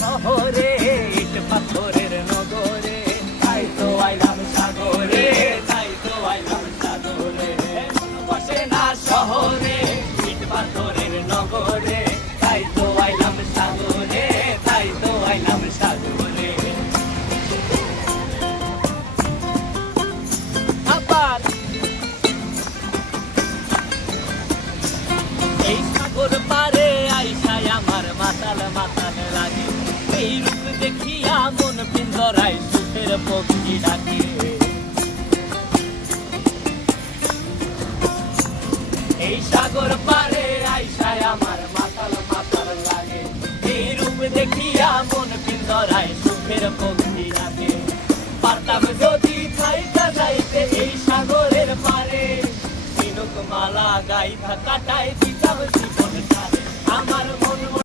শহরে ইট পাথরের নগরে, তাই তো আইলাম সাগরে, তাই তো আইলাম সাগরে। মন বসে না শহরে ইট পাথরের নগরে, তাই তো আইলাম সাগরে, তাই তো আইলাম সাগরে। আবার এই সাগর পারে আইসায় আমার মাতাল মাতাল লাগে, এই রূপ দেখিয়া মন পিঞ্জরায় সুখের পক্ষী ডাকে। এই সাগর পারে আইসায় আমার মাতাল মাতাল লাগে, এই রূপ দেখিয়া মন পিঞ্জরায় সুখের পক্ষী ডাকে। পারতাম যদি থাইকা যাইতে এই সাগরের পারে, ঝিনুক মালা গাইথা কাটাই